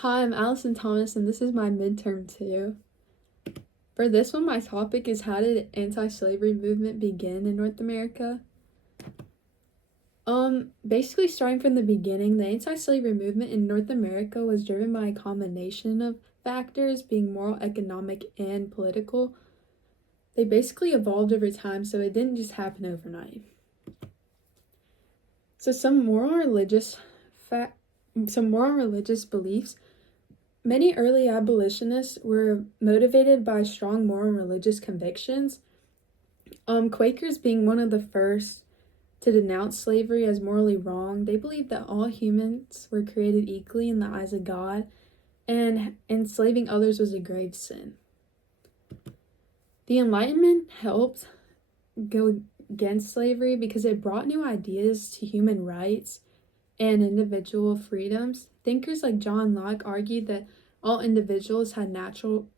Hi, I'm Allison Thomas, and this is my midterm 2. For this one, my topic is how did the anti-slavery movement begin in North America? Basically starting from the beginning, the anti-slavery movement in North America was driven by a combination of factors, being moral, economic, and political. They basically evolved over time, so it didn't just happen overnight. So some moral and religious beliefs. Many early abolitionists were motivated by strong moral and religious convictions. Quakers being one of the first to denounce slavery as morally wrong. They believed that all humans were created equally in the eyes of God, and enslaving others was a grave sin. The Enlightenment helped go against slavery because it brought new ideas to human rights and individual freedoms. Thinkers like John Locke argued that all individuals had natural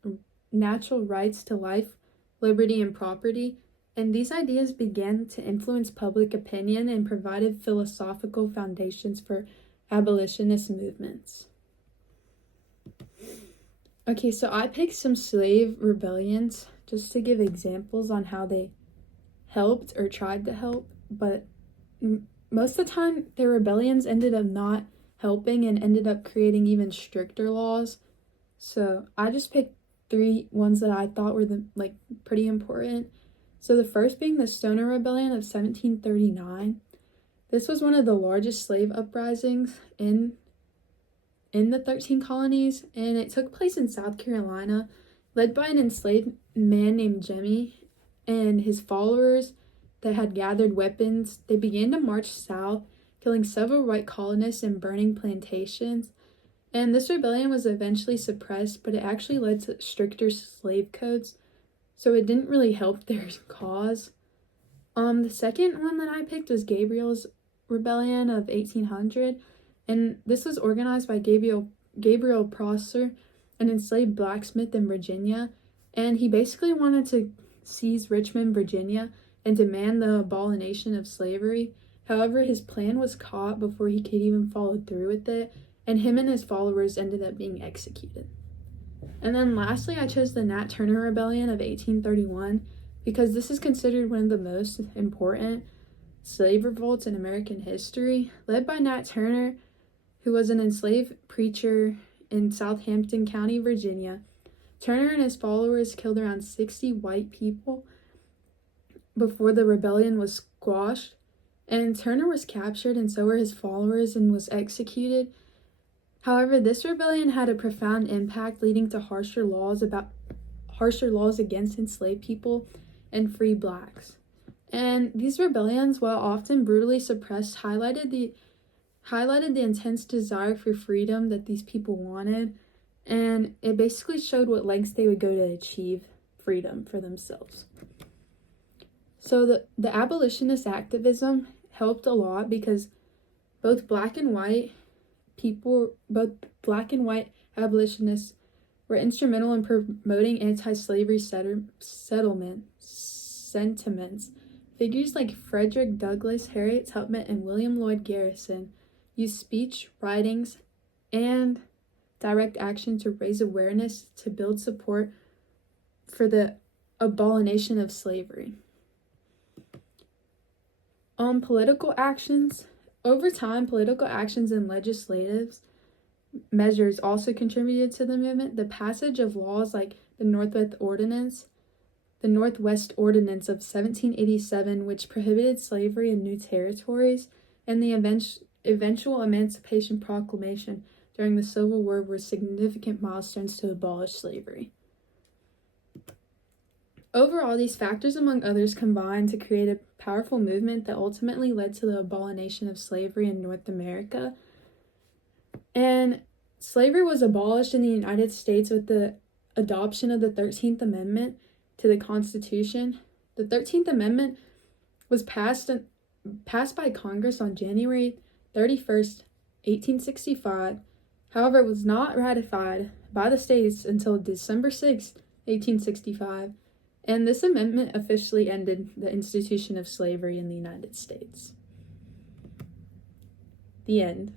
rights to life, liberty, and property, and these ideas began to influence public opinion and provided philosophical foundations for abolitionist movements. Okay, so I picked some slave rebellions just to give examples on how they helped or tried to help, but most of the time their rebellions ended up not helping and ended up creating even stricter laws. So I just picked 3 ones that I thought were pretty important. So the first being the Stoner Rebellion of 1739. This was one of the largest slave uprisings in the 13 colonies, and it took place in South Carolina, led by an enslaved man named Jemmy and his followers that had gathered weapons. They began to march south, killing several white colonists and burning plantations. And this rebellion was eventually suppressed, but it actually led to stricter slave codes, so it didn't really help their cause. The second one that I picked was Gabriel's Rebellion of 1800, and this was organized by Gabriel Prosser, an enslaved blacksmith in Virginia, and he basically wanted to seize Richmond, Virginia, and demand the abolition of slavery. However, his plan was caught before he could even follow through with it, and him and his followers ended up being executed. And then lastly, I chose the Nat Turner Rebellion of 1831 because this is considered one of the most important slave revolts in American history, led by Nat Turner, who was an enslaved preacher in Southampton County, Virginia. Turner and his followers killed around 60 white people before the rebellion was squashed, and Turner was captured and so were his followers and was executed. However, this rebellion had a profound impact, leading to harsher laws against enslaved people and free blacks. And these rebellions, while often brutally suppressed, highlighted the intense desire for freedom that these people wanted, and it basically showed what lengths they would go to achieve freedom for themselves. So the abolitionist activism helped a lot because both black and white abolitionists were instrumental in promoting anti-slavery sentiments. Figures like Frederick Douglass, Harriet Tubman, and William Lloyd Garrison used speech, writings, and direct action to raise awareness to build support for the abolition of slavery. Political actions. Over time, political actions and legislative measures also contributed to the movement. The passage of laws like the Northwest Ordinance of 1787, which prohibited slavery in new territories, and the eventual Emancipation Proclamation during the Civil War were significant milestones to abolish slavery. Overall, these factors, among others, combined to create a powerful movement that ultimately led to the abolition of slavery in North America. And slavery was abolished in the United States with the adoption of the 13th Amendment to the Constitution. The 13th Amendment was passed by Congress on January 31st, 1865. However, it was not ratified by the states until December 6th, 1865. And this amendment officially ended the institution of slavery in the United States. The end.